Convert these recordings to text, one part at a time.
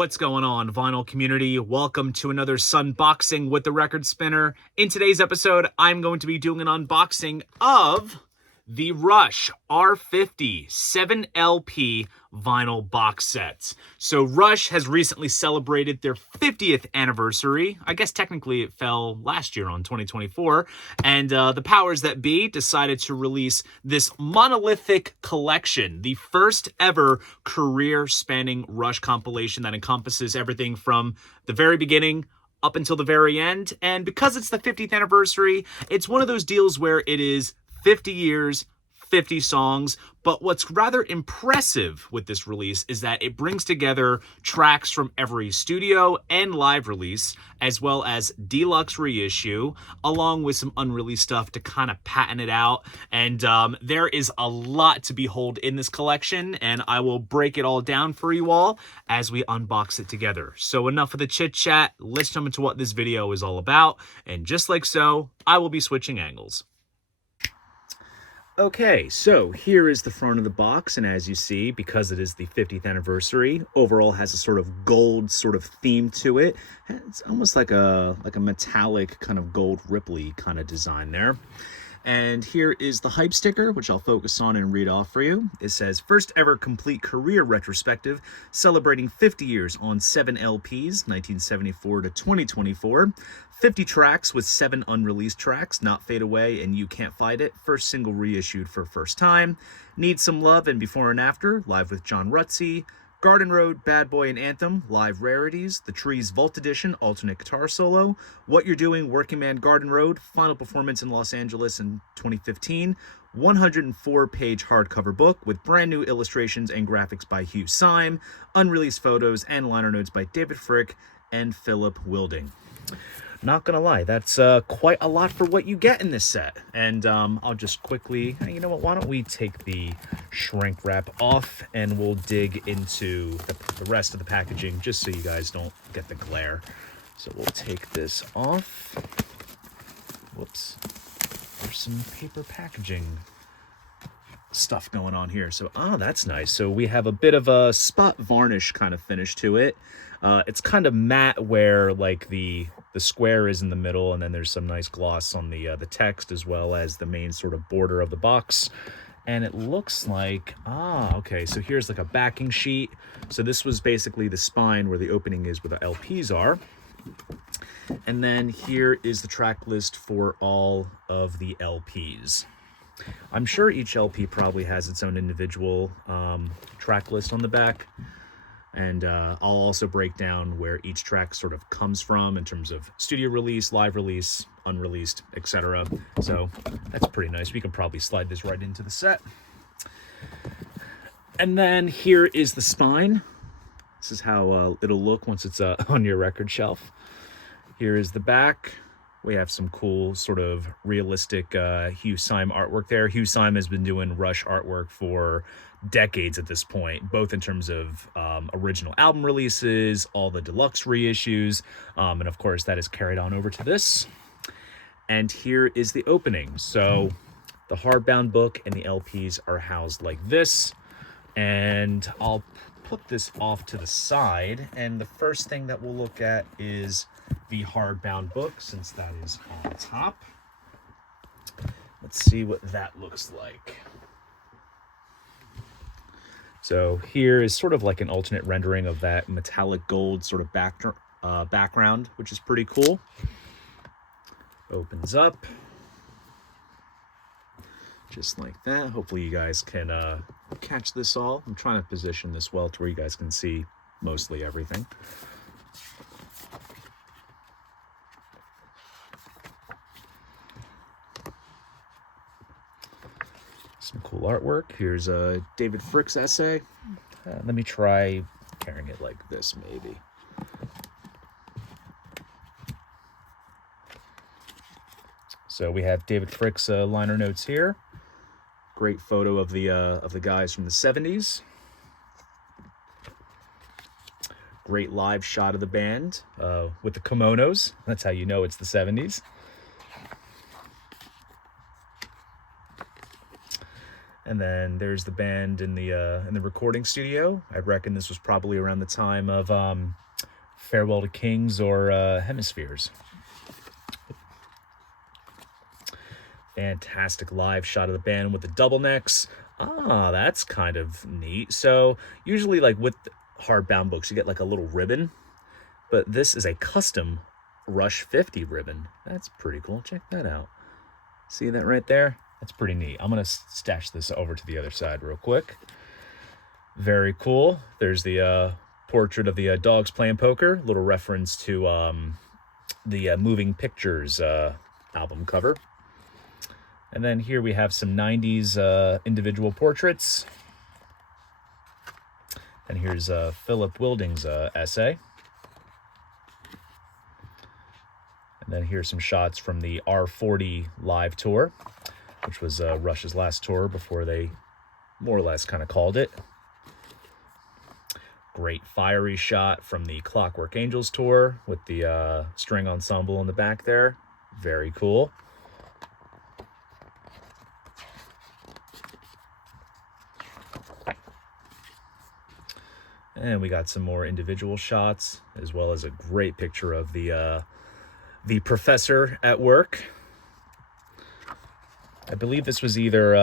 What's going on, vinyl community? Welcome to another Sunboxing with the Record Spinner. In today's episode, I'm going to be doing an unboxing of the Rush R50 7LP vinyl box sets. So Rush has recently celebrated their 50th anniversary. I guess technically it fell last year on 2024. And the powers that be decided to release this monolithic collection, the first ever career-spanning Rush compilation that encompasses everything from the very beginning up until the very end. And because it's the 50th anniversary, it's one of those deals where it is 50 years, 50 songs, but what's rather impressive with this release is that it brings together tracks from every studio and live release, as well as deluxe reissue, along with some unreleased stuff to kind of pattern it out. And there is a lot to behold in this collection, and I will break it all down for you all as we unbox it together. So enough of the chit chat, let's jump into what this video is all about. And just like so, I will be switching angles. Okay, so here is the front of the box, and as you see, because it is the 50th anniversary, overall has a sort of gold sort of theme to it. It's almost like a metallic kind of gold Ripley kind of design there. And here is the hype sticker, which I'll focus on and read off for you. It says, first ever complete career retrospective, celebrating 50 years on 7 LPs, 1974 to 2024. 50 tracks with 7 unreleased tracks, Not Fade Away and You Can't Fight It, first single reissued for first time. Need Some Love and Before and After, live with John Rutsey. Garden Road, Bad Boy and Anthem, live rarities. The Trees Vault Edition, alternate guitar solo. What You're Doing, Working Man, Garden Road, final performance in Los Angeles in 2015. 104-page hardcover book with brand new illustrations and graphics by Hugh Syme. Unreleased photos and liner notes by David Fricke and Philip Wilding. Not gonna lie, that's quite a lot for what you get in this set. And I'll just quickly, you know what, why don't we take the shrink wrap off and we'll dig into the rest of the packaging just so you guys don't get the glare. So we'll take this off. Whoops. There's some paper packaging stuff going on here. So, oh, that's nice. So we have a bit of a spot varnish kind of finish to it. It's kind of matte where like the square is in the middle, and then there's some nice gloss on the text as well as the main sort of border of the box. And it looks like, okay, so here's like a backing sheet. So this was basically the spine where the opening is where the LPs are. And then here is the track list for all of the LPs. I'm sure each LP probably has its own individual track list on the back. And I'll also break down where each track sort of comes from in terms of studio release, live release, unreleased, etc. So that's pretty nice. We can probably slide this right into the set. And then here is the spine. This is how it'll look once it's on your record shelf. Here is the back. We have some cool sort of realistic Hugh Syme artwork there. Hugh Syme has been doing Rush artwork for decades at this point, both in terms of original album releases, all the deluxe reissues, and of course that is carried on over to this. And here is the opening. So the hardbound book and the LPs are housed like this. And I'll put this off to the side, and the first thing that we'll look at is the hardbound book, since that is on top. Let's see what that looks like. So here is sort of like an alternate rendering of that metallic gold sort of background, which is pretty cool. Opens up. Just like that. Hopefully you guys can catch this all. I'm trying to position this well to where you guys can see mostly everything. Some cool artwork. Here's David Fricke's essay. Let me try carrying it like this, maybe. So we have David Fricke's liner notes here. Great photo of the guys from the 70s. Great live shot of the band with the kimonos. That's how you know it's the 70s. And then there's the band in the recording studio. I reckon this was probably around the time of Farewell to Kings or Hemispheres. Fantastic live shot of the band with the double necks. Ah, that's kind of neat. So usually, like with hardbound books, you get like a little ribbon, but this is a custom Rush 50 ribbon. That's pretty cool. Check that out. See that right there? That's pretty neat. I'm going to stash this over to the other side real quick. Very cool. There's the portrait of the dogs playing poker. Little reference to the Moving Pictures album cover. And then here we have some 90s individual portraits. And here's Philip Wilding's essay. And then here's some shots from the R40 live tour, which was Rush's last tour before they more or less kind of called it. Great fiery shot from the Clockwork Angels tour with the string ensemble in the back there. Very cool. And we got some more individual shots, as well as a great picture of the professor at work. I believe this was either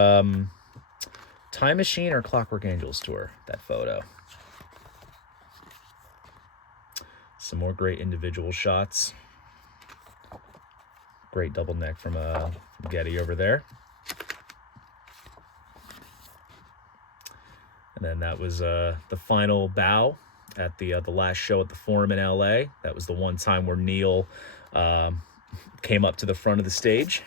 Time Machine or Clockwork Angels tour, that photo. Some more great individual shots. Great double neck from Getty over there. And then that was the final bow at the last show at the Forum in LA. That was the one time where Neil came up to the front of the stage.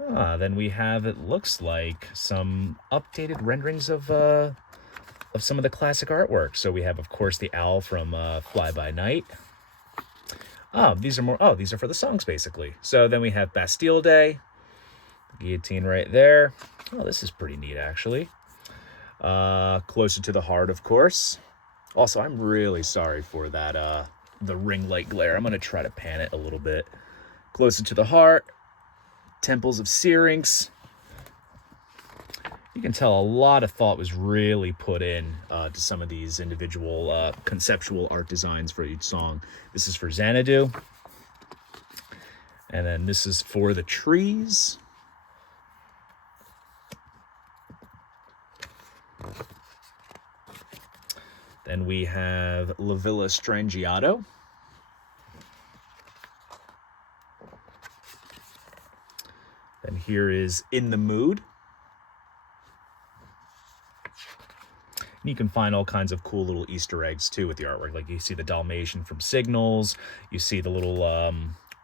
Then we have, it looks like, some updated renderings of some of the classic artwork. So we have, of course, the owl from Fly By Night. These are for the songs, basically. So then we have Bastille Day, the guillotine right there. Oh, this is pretty neat, actually. Closer to the Heart, of course. Also, I'm really sorry for that, the ring light glare. I'm going to try to pan it a little bit. Closer to the Heart, Temples of Syrinx. You can tell a lot of thought was really put in to some of these individual conceptual art designs for each song. This is for Xanadu. And then this is for the trees. Then we have La Villa Strangiato. Then here is In the Mood. And you can find all kinds of cool little Easter eggs too with the artwork. Like you see the Dalmatian from Signals. You see the little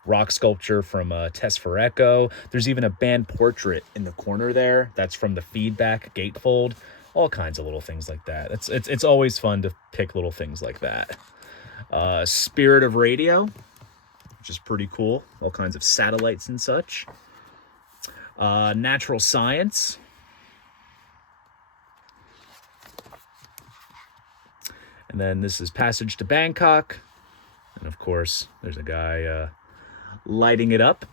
rock sculpture from Test for Echo. There's even a band portrait in the corner there. That's from the Feedback gatefold. All kinds of little things like that. It's always fun to pick little things like that. Spirit of Radio, which is pretty cool. All kinds of satellites and such. Natural Science. And then this is Passage to Bangkok. And of course, there's a guy lighting it up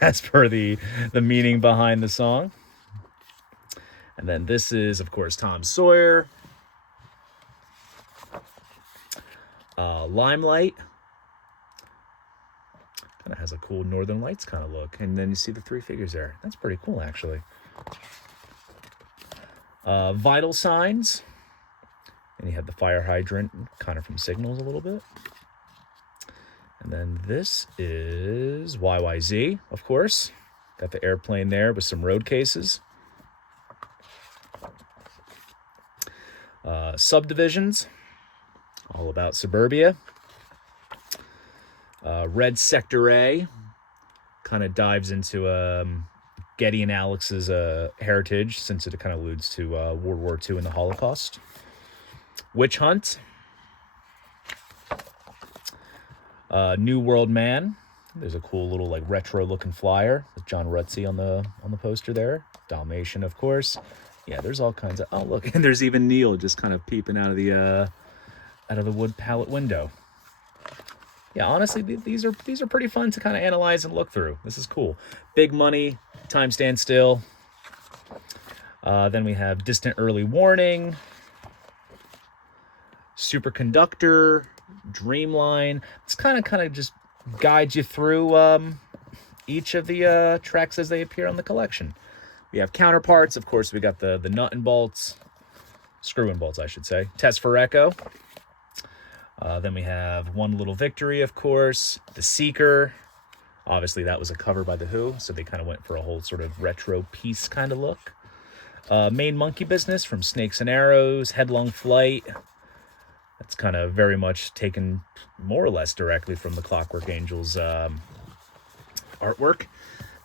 as per the meaning behind the song. And then this is, of course, Tom Sawyer. Limelight. Kind of has a cool Northern Lights kind of look. And then you see the three figures there. That's pretty cool, actually. Vital Signs. And you have the fire hydrant, kind of from Signals a little bit. And then this is YYZ, of course. Got the airplane there with some road cases. Subdivisions, all about suburbia. Red Sector A kind of dives into Getty and Alex's heritage, since it kind of alludes to World War II and the Holocaust. Witch Hunt. New World Man. There's a cool little like retro looking flyer with John Rutsey on the poster there. Dalmatian, of course. Yeah, there's all kinds of... Oh, look, and there's even Neil just kind of peeping out of the wood pallet window. Yeah, honestly, these are pretty fun to kind of analyze and look through. This is cool. Big Money, Time Stand Still. Then we have Distant Early Warning, Superconductor, Dreamline. It's kind of just guides you through each of the tracks as they appear on the collection. We have Counterparts. Of course, we got the nut and bolts, screw and bolts, I should say. Test for Echo. Then we have One Little Victory, of course. The Seeker. Obviously, that was a cover by The Who, so they kind of went for a whole sort of retro piece kind of look. Main Monkey Business from Snakes and Arrows. Headlong Flight. That's kind of very much taken more or less directly from the Clockwork Angels artwork.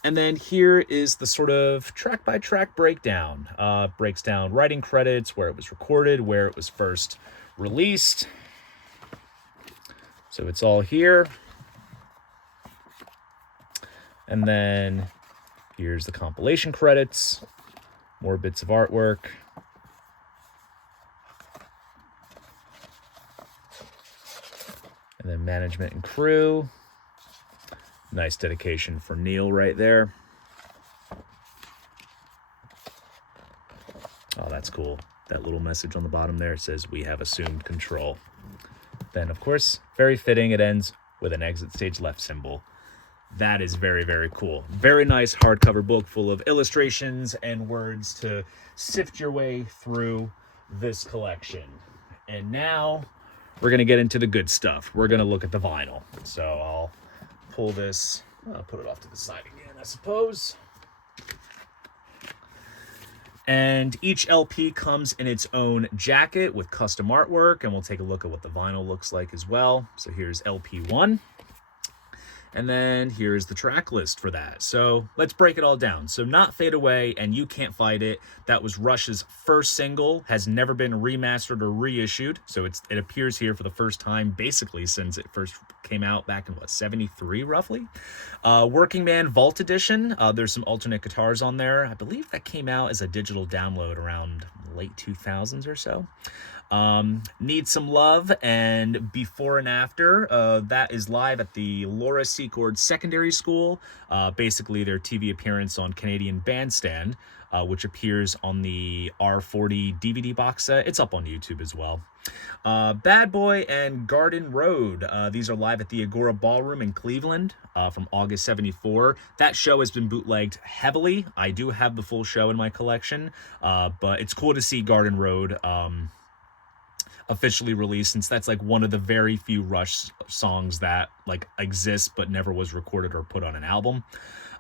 And then here is the sort of track-by-track breakdown. Breaks down writing credits, where it was recorded, where it was first released. So it's all here. And then here's the compilation credits. More bits of artwork. And then management and crew. Nice dedication for Neil right there. Oh, that's cool. That little message on the bottom there says, "We have assumed control." Then, of course, very fitting, it ends with an exit stage left symbol. That is very, very cool. Very nice hardcover book full of illustrations and words to sift your way through this collection. And now we're going to get into the good stuff. We're going to look at the vinyl. So I'll pull this, I'll put it off to the side again, I suppose. And each LP comes in its own jacket with custom artwork, and we'll take a look at what the vinyl looks like as well. So here's LP 1. And then here's the track list for that. So let's break it all down. So Not Fade Away and You Can't Fight It, that was Rush's first single, has never been remastered or reissued. So it appears here for the first time basically since it first came out back in, what, 73 roughly? Working Man Vault Edition, there's some alternate guitars on there. I believe that came out as a digital download around late 2000s or so. Need Some Love and Before and After, that is live at the Laura Secord Secondary School, basically their TV appearance on Canadian Bandstand, which appears on the R40 DVD box set. It's up on YouTube as well. Bad Boy and Garden Road, these are live at the Agora Ballroom in Cleveland from August 74. That show has been bootlegged heavily. I do have the full show in my collection, but it's cool to see Garden Road officially released, since that's like one of the very few Rush songs that like exists but never was recorded or put on an album.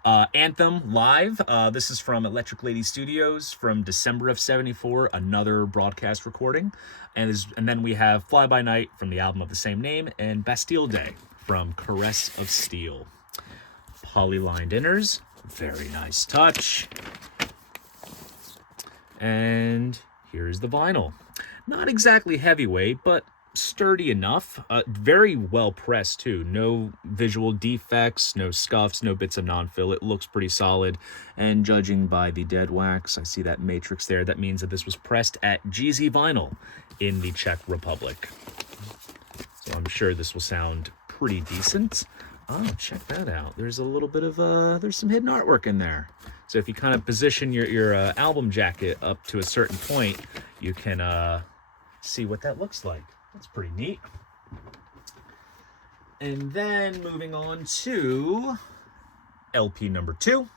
Anthem live, this is from Electric Lady Studios from December of 74, another broadcast recording. And then we have Fly By Night from the album of the same name, and Bastille Day from Caress of Steel. Polylined inners, very nice touch. And here's the vinyl. Not exactly heavyweight, but sturdy enough. Very well pressed too. No visual defects, no scuffs, no bits of non-fill. It looks pretty solid. And judging by the dead wax, I see that matrix there. That means that this was pressed at GZ Vinyl in the Czech Republic. So I'm sure this will sound pretty decent. Oh, check that out. There's a little bit of there's some hidden artwork in there. So if you kind of position your album jacket up to a certain point, you can see what that looks like. That's pretty neat. And then moving on to LP number 2.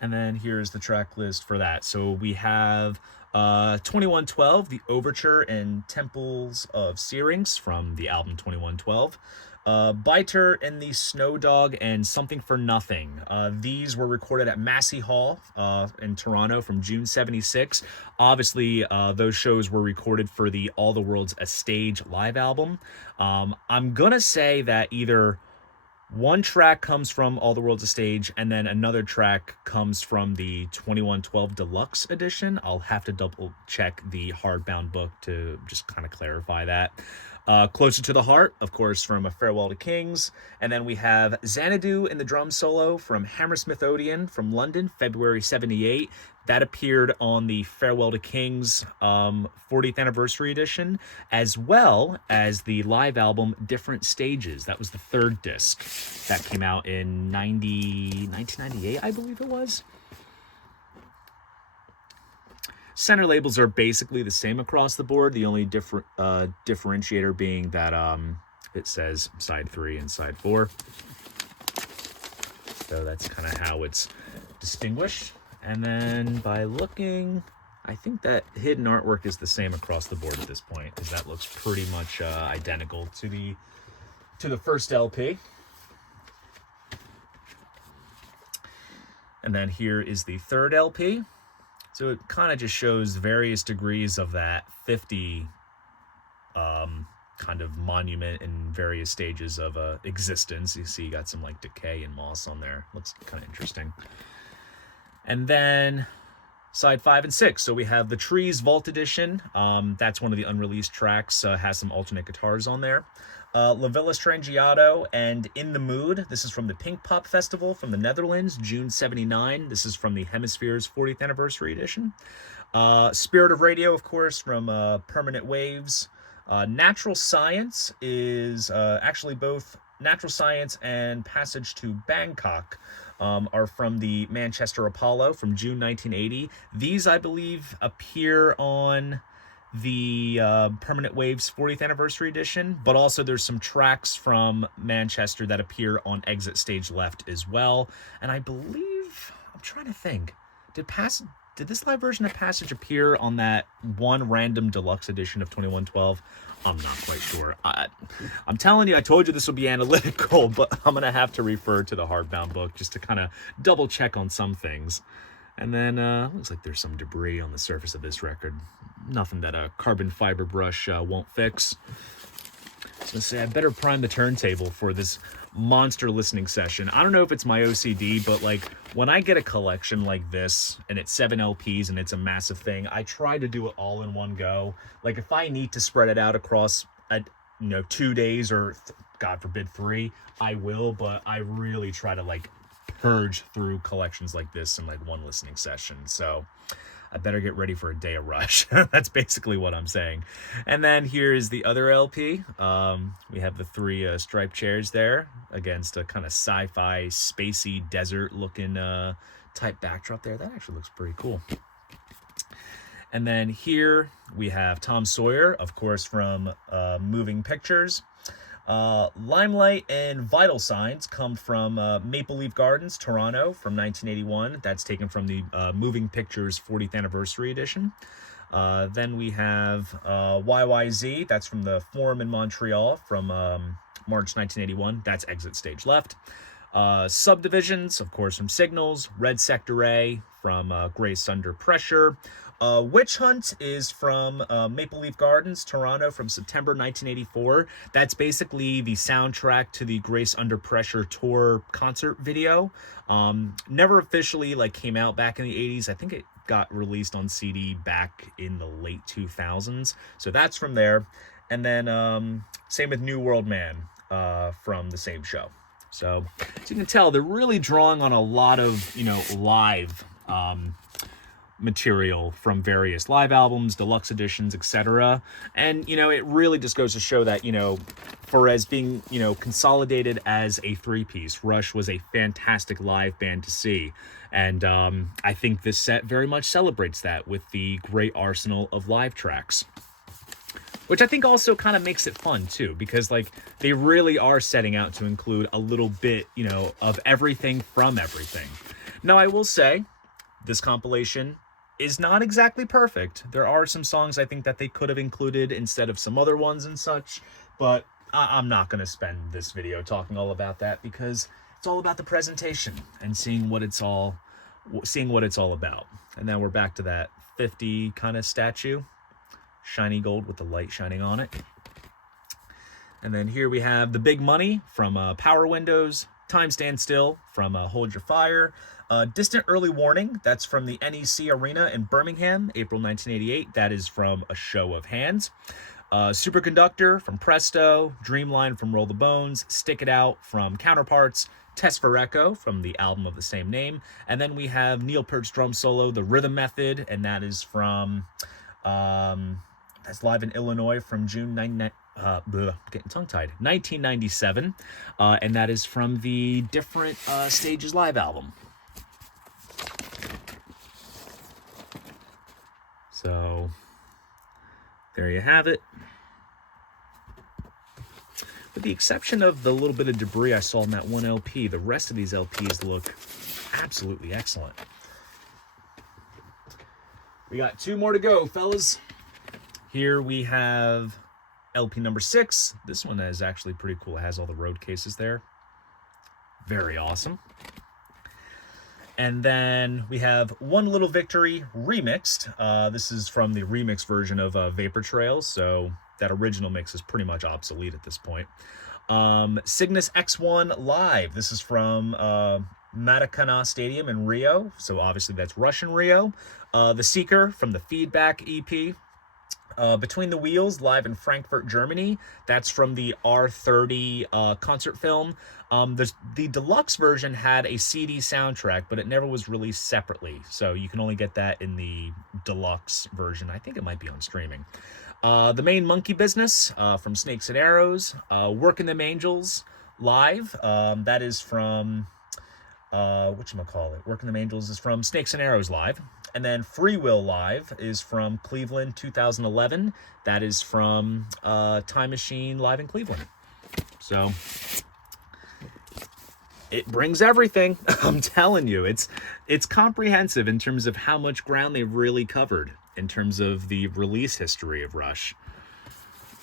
And then here's the track list for that. So we have 2112, the Overture and Temples of Syrinx from the album 2112. Biter and the Snow Dog and Something for Nothing. These were recorded at Massey Hall in Toronto from June 76. Obviously, those shows were recorded for the All the World's a Stage live album. I'm gonna say that either one track comes from All the World's a Stage and then another track comes from the 2112 Deluxe Edition. I'll have to double check the hardbound book to just kind of clarify that. Closer to the Heart, of course, from A Farewell to Kings. And then we have Xanadu in the drum solo from Hammersmith Odeon from London, February 78. That appeared on the Farewell to Kings 40th anniversary edition, as well as the live album Different Stages. That was the third disc. That came out in 1998, I believe it was. Center labels are basically the same across the board. The only differentiator being that it says side 3 and side 4. So that's kind of how it's distinguished. And then by looking, I think that hidden artwork is the same across the board at this point, because that looks pretty much identical to the first LP. And then here is the third LP. So it kind of just shows various degrees of that 50 kind of monument in various stages of existence. You see you got some like decay and moss on there. Looks kind of interesting. And then side 5 and 6. So we have the Trees Vault Edition. That's one of the unreleased tracks. Has some alternate guitars on there. La Villa Strangiato and In the Mood. This is from the Pink Pop Festival from the Netherlands, June 79. This is from the Hemisphere's 40th Anniversary Edition. Spirit of Radio, of course, from Permanent Waves. Natural Science is actually both Natural Science and Passage to Bangkok are from the Manchester Apollo from June 1980. These, I believe, appear on the Permanent Waves 40th Anniversary Edition, but also there's some tracks from Manchester that appear on Exit Stage Left as well. And I believe, I'm trying to think, did this live version of Passage appear on that one random deluxe edition of 2112? I'm not quite sure. I'm telling you, I told you this will be analytical, but I'm going to have to refer to the hardbound book just to kind of double check on some things. And then looks like there's some debris on the surface of this record. Nothing that a carbon fiber brush won't fix. I was going to say, I better prime the turntable for this monster listening session. I don't know if it's my OCD, but like when I get a collection like this and it's 7 LPs and it's a massive thing, I try to do it all in one go. Like if I need to spread it out across 2 days or God forbid 3, I will, but I really try to like purge through collections like this in like one listening session. So I better get ready for a day of rush. That's basically what I'm saying. And then here's the other LP. We have the 3 striped chairs there against a kind of sci-fi, spacey, desert-looking type backdrop there. That actually looks pretty cool. And then here we have Tom Sawyer, of course, from Moving Pictures. Limelight and Vital Signs come from Maple Leaf Gardens, Toronto, from 1981. That's taken from the Moving Pictures 40th Anniversary Edition. Then we have YYZ. That's from the Forum in Montreal from March 1981. That's Exit Stage Left. Subdivisions, of course, from Signals. Red Sector A from Grace Under Pressure. Witch Hunt is from Maple Leaf Gardens, Toronto, from September 1984. That's basically the soundtrack to the Grace Under Pressure tour concert video. Never officially came out back in the 80s. I think it got released on CD back in the late 2000s. So that's from there. And then same with New World Man from the same show. So as you can tell, they're really drawing on a lot of, live material from various live albums, deluxe editions, etc. And, it really just goes to show that, for as being, consolidated as a 3-piece, Rush was a fantastic live band to see. And I think this set very much celebrates that with the great arsenal of live tracks. Which I think also kind of makes it fun, too, because, they really are setting out to include a little bit, of everything from everything. Now, I will say, this compilation is not exactly perfect. There are some songs I think that they could have included instead of some other ones and such, but I'm not going to spend this video talking all about that because it's all about the presentation and seeing what it's all about. And then we're back to that 50 kind of statue. Shiny gold with the light shining on it. And then here we have The Big Money from Power Windows, Time Stand Still from Hold Your Fire, Distant Early Warning, that's from the NEC Arena in Birmingham, April 1988. That is from A Show of Hands. Superconductor from Presto, Dreamline from Roll the Bones, Stick It Out from Counterparts, Test for Echo from the album of the same name. And then we have Neil Peart's drum solo, The Rhythm Method, and that is from... that's live in Illinois from June 1997, and that is from the Different Stages live album. So there you have it. With the exception of the little bit of debris I saw in that one LP, the rest of these LPs look absolutely excellent. We got 2 more to go, fellas. Here we have LP number 6. This one is actually pretty cool. It has all the road cases there. Very awesome. And then we have One Little Victory remixed. This is from the remix version of Vapor Trails, so that original mix is pretty much obsolete at this point. Cygnus X1 Live. This is from Maracanã Stadium in Rio, so obviously that's Russian Rio. The Seeker from the Feedback EP. Between the Wheels, live in Frankfurt, Germany. That's from the R30 concert film. The deluxe version had a CD soundtrack, but it never was released separately. So you can only get that in the deluxe version. I think it might be on streaming. The Main Monkey Business from Snakes and Arrows. Working Them Angels live. That is from... whatchamacallit? Working Them Angels is from Snakes and Arrows live. And then Free Will Live is from Cleveland 2011. That is from Time Machine live in Cleveland. So it brings everything. I'm telling you, it's comprehensive in terms of how much ground they've really covered in terms of the release history of Rush,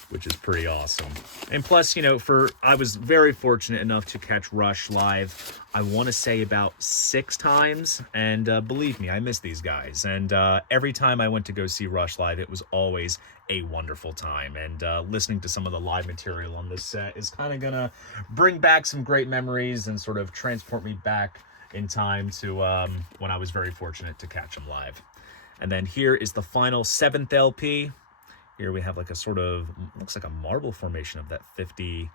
which is pretty awesome. And plus, you know, I was very fortunate enough to catch Rush live, I want to say about 6 times. And believe me, I miss these guys. And every time I went to go see Rush live, it was always a wonderful time. And listening to some of the live material on this set is kind of going to bring back some great memories and sort of transport me back in time to when I was very fortunate to catch them live. And then here is the final 7th LP. Here we have like a sort of, looks like a marble formation of that 50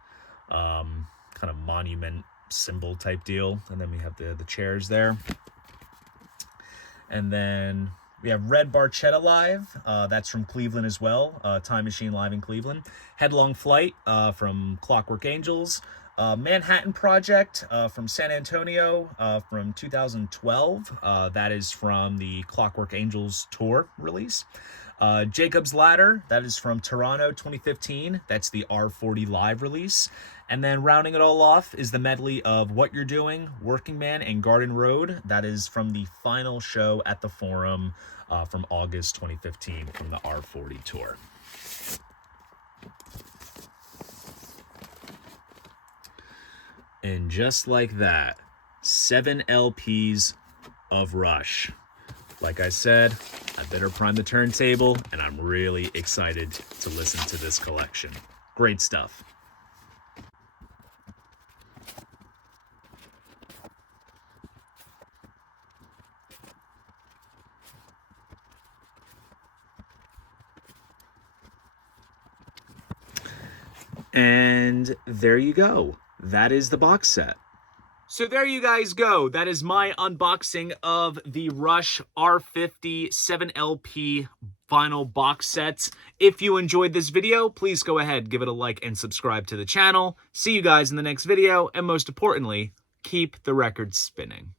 kind of monument symbol type deal. And then we have the chairs there. And then we have Red Barchetta live. That's from Cleveland as well. Time Machine live in Cleveland. Headlong Flight from Clockwork Angels. Manhattan Project from San Antonio from 2012. That is from the Clockwork Angels tour release. Jacob's Ladder, that is from Toronto 2015. That's the R40 live release. And then rounding it all off is the medley of What You're Doing, Working Man, and Garden Road. That is from the final show at the Forum from August 2015 from the R40 tour. And just like that, 7 LPs of Rush. Like I said, I better prime the turntable, and I'm really excited to listen to this collection. Great stuff. And there you go. That is the box set. So there you guys go. That is my unboxing of the Rush R50 7LP vinyl box sets. If you enjoyed this video, please go ahead, give it a like and subscribe to the channel. See you guys in the next video, and most importantly, keep the records spinning.